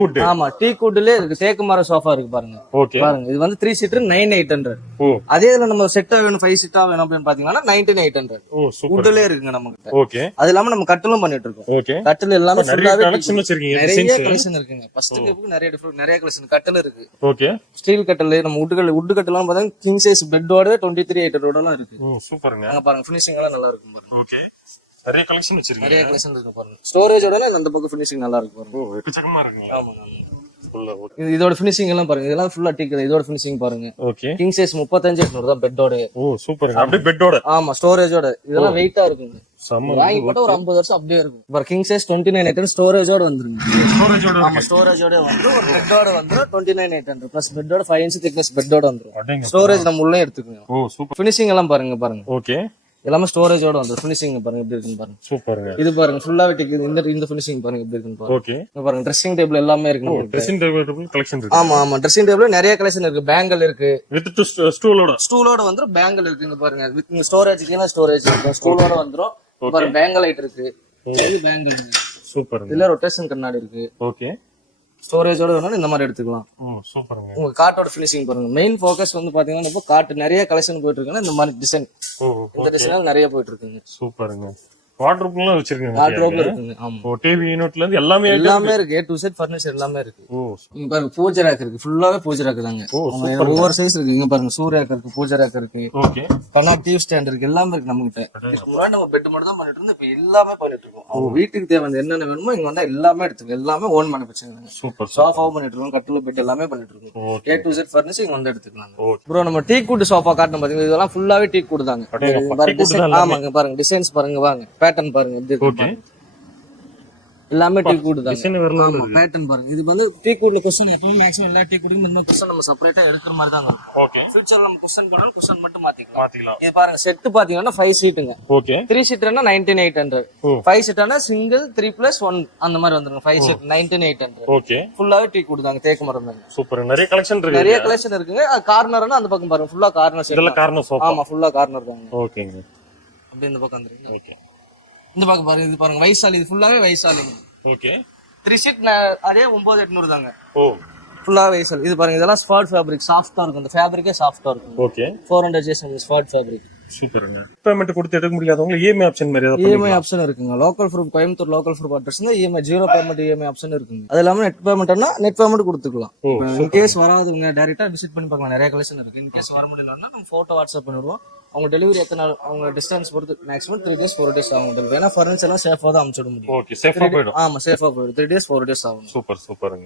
Good. ஆமா tea குட்ல இருக்கு. தேக்கு மர சோஃபா இருக்கு பாருங்க. ஓகே. பாருங்க இது வந்து 3 சீட்டர் 9800. ஓ அதே இதுல நம்ம செட்டா வேணும் 5 சீட்டா வேணும் அப்படின்னு பாத்தீங்கன்னா 19800. ஓ சூப்பர். வுட்ல இருக்குங்க நம்ம கிட்ட. ஓகே. அது இல்லாம நம்ம கட்டிலும் பண்ணிட்டு இருக்கோம். ஓகே. கட்டில் எல்லாமே நிறைய ஃபுல்லாவே கலெக்ஷன் வச்சிருக்கீங்க. நிறைய கலெக்ஷன் இருக்குங்க. ஃபர்ஸ்ட் கேப்புக்கு நிறைய டிஃபரெண்ட் நிறைய கலெக்ஷன் கட்டில் இருக்கு. ஓகே. ஸ்டீல் கட்டில் நம்ம வுட் கட்டிலாம் பாத்தீங்கன்னா கிங் சைஸ் பெட்டோட 23800 எல்லாம் இருக்கு. ஓ சூப்பர்ங்க. அங்க பாருங்க ஃபினிஷிங் எல்லாம் நல்லா இருக்கும் பாருங்க. ஓகே. நிறைய கலெக்ஷன் வச்சிருக்கீங்க. நிறைய கலெக்ஷன் இருக்கு பாருங்க. ஸ்டோரேஜோட அந்த பக்கம் ஃபினிஷிங் நல்லா இருக்கு பாருங்க. ஓ எக்கச்சக்கமா இருக்குங்க. ஆமாங்க. ஃபுல்லா ஓகே. இதோட ஃபினிஷிங் எல்லாம் பாருங்க. இதெல்லாம் ஃபுல்லா டீ இதோட ஃபினிஷிங் பாருங்க. ஓகே. கிங் சைஸ் 35800 தான் பெட்டோட. ஓ சூப்பர்ங்க. அப்படியே பெட்டோட. ஆமா ஸ்டோரேஜோட. இதெல்லாம் வெயிட்டா இருக்குங்க. சம வாங்கி போட்டா ஒரு 50 வருஷம் அப்படியே இருக்கும். பாரு கிங் சைஸ் 29800 ஸ்டோரேஜோட வந்துருங்க. ஸ்டோரேஜோட. ஆமா ஸ்டோரேஜோட வந்து ஒரு பெட்டோட வந்துரும் 29800 பிளஸ் பெட்டோட 5 இன்ச் திக்னஸ் பெட்டோட வந்துரும். அடேங்க. ஸ்டோரேஜ் நம்ம உள்ளே எடுத்துக்கோங்க. ஓ சூப்பர். ஃபினிஷிங் எல்லாம் பாருங்க பாருங்க. ஓகே. எல்லாமே ஸ்டோரேஜோட வந்து ஃபினிஷிங் பாருங்க எப்படி இருக்குன்னு பாருங்க. சூப்பர்ங்க. இது பாருங்க ஃபுல்லாவே டிக்கு இந்த ஃபினிஷிங் பாருங்க எப்படி இருக்குன்னு பாருங்க. ஓகே. இங்க பாருங்க ட்ரெஸ்ஸிங் டேபிள் எல்லாமே இருக்கு. ட்ரெஸ்ஸிங் டேபிள் கலெக்ஷன் இருக்கு. ஆமா ஆமா ட்ரெஸ்ஸிங் டேபிள் நிறைய கலெக்ஷன் இருக்கு. பேங்கல் இருக்கு. வித் ஸ்டூலோட. ஸ்டூலோட வந்துரும். பேங்கல் இருக்கு இங்க பாருங்க. வித் ஸ்டோரேஜ்க்கு ஸ்டோரேஜ் இருக்கு. ஸ்டூலோட வந்துரும். பாருங்க பேங்கல் லைட் இருக்கு. இது பேங்கல். சூப்பர்ங்க. இதுல ரொட்டேஷன் கண்ணாடி இருக்கு. ஓகே. ஸ்டோரேஜோட வேணாலும் இந்த மாதிரி எடுத்துக்கலாம். ஓ சூப்பர்ங்க. உங்க காட்டோட ஃபினிஷிங் பாருங்க. மெயின் ஃபோக்கஸ் வந்து பாத்தீங்கன்னா இப்போ காட்டு நிறைய கலெக்ஷன் போயிட்டு இருக்குன்னா இந்த மாதிரி டிசைன். ஓ இந்த டிசைன் நிறைய போயிட்டு இருக்குங்க. சூப்பருங்க. வார்ட்ரோப்லாம் வச்சிருக்கீங்க. வார்ட்ரோப் இருக்குங்க. ஆமா. ஓ டிவி யூனிட்ல இருந்து எல்லாமே இருக்கு. A to Z ஃபர்னிச்சர் எல்லாமே இருக்கு. ஓ இங்க பாருங்க பூஜை ரேக் இருக்கு. ஃபுல்லாவே பூஜை ரேக் தாங்க. ஒவ்வொரு சைஸ் இருக்கு. இங்க பாருங்க சூரிய ரேக் இருக்கு. பூஜை ரேக் இருக்கு. ஓகே. கண்ணாடி டிவி ஸ்டாண்ட் இருக்கு. எல்லாமே இருக்கு நம்ம கிட்ட. முன்னாடி நம்ம பெட் மட்டும் தான் பண்ணிட்டு இருந்தோம். இப்ப எல்லாமே பண்ணிட்டு இருக்கோம். அவங்க வீட்டுக்கு தேவையான என்னென்ன வேணுமோ இங்க வந்தா எல்லாமே எடுத்துக்கோ. எல்லாமே ஓன் பண்ணி வச்சுக்கோங்க. சூப்பர். சோஃபாவும் பண்ணிட்டு இருக்கோம். கட்டில் பெட் எல்லாமே பண்ணிட்டு இருக்கோம். A to Z ஃபர்னிச்சர் இங்க வந்து எடுத்துக்கலாம். ஓகே. ப்ரோ நம்ம டீ குட் சோஃபா காட்டணும் பாத்தீங்க. இதெல்லாம் ஃபுல்லாவே டீ குட் தாங்க. ஆமாங்க பாருங்க டிசைன்ஸ் பாருங்க வாங்க. பேட்டர்ன் பாருங்க. ஓகே. எல்லாமே டீ குட் தான். டிசைன் வரலாம். பேட்டர்ன் பாருங்க. இது வந்து டீ குட்ல குஷன் எப்பவும் மேக்ஸிமம் எல்லா டீ குட்க்கும் இந்த குஷன் நம்ம செப்பரேட்டா எடுக்கிற மாதிரி தான் வரும். ஓகே. ஃபியூச்சர்ல நம்ம குஷன் பண்ணா குஷன் மட்டும் மாத்திக்கலாம். இது பாருங்க செட் பாத்தீங்கன்னா 5 சீட்டுங்க. ஓகே. 3 சீட்டர்னா 19800. 5 சீட்டர்னா சிங்கிள் 3+1 அந்த மாதிரி வந்துரும். 5 சீட் 19800. ஓகே. ஃபுல்லாவே டீ குட் தாங்க. தேக்கு மரம் தாங்க. சூப்பர். நிறைய கலெக்ஷன் இருக்கு. நிறைய கலெக்ஷன் இருக்குங்க. கார்னர்னா அந்த பக்கம் பாருங்க. ஃபுல்லா கார்னர் செட். இதெல்லாம் கார்னர் சோஃபா. ஆமா ஃபுல்லா கார்னர் தாங்க. ஓகேங்க. அப்படியே இந்த பக்கம் வந்துருங்க. ஓகே. இந்த பக்கம் பாருங்க. இது பாருங்க வைசாலி. இது ஃபுல்லாவே வைசாலிங்க. ஓகே. 3 சீட் அதே 9800 தாங்க. ஓ ஃபுல்லா வைசாலி. இது பாருங்க இதெல்லாம் ஸ்பாட் ஃபேப்ரிக். சாஃப்ட்டா இருக்கும். இந்த ஃபேப்ரிக்கே சாஃப்ட்டா இருக்கும். ஓகே. 400 Jason spot fabric. சூப்பர்ங்க. பேமெண்ட் கொடுத்து எடுக்க முடியாதவங்க இஎம்ஐ ஆப்ஷன் மாதிரி ஏதாவது இஎம்ஐ ஆப்ஷன் இருக்குங்க. Local proof Coimbatore local proof address EMI 0 payment EMI option இருக்குங்க. அது இல்லாம நெட் பேமெண்ட்னா நெட் பேமெண்ட் கொடுத்துக்கலாம். இன் கேஸ் வராதுங்க டைரக்டா விசிட் பண்ணி பார்க்கலாம். நிறைய கலெக்ஷன் இருக்கு. இன் கேஸ் வர முடியலன்னா நம்ம போட்டோ வாட்ஸ்அப் பண்ணிடுவோம். அவங்க டெலிவரி எத்தனை நாள் அவங்க டிஸ்டன்ஸ் பொறுத்து மேக்ஸிமம் 3 days 4 days ஆகும். ஏன்னா ஃபர்னிச்சர் எல்லாம் சேஃபா தான் அனுப்பிச்சிட முடியும். ஓகே. சேஃபா போய்டும். ஆமா சேஃபா போயிடும். 3 days 4 days ஆகும். சூப்பர் சூப்பருங்க.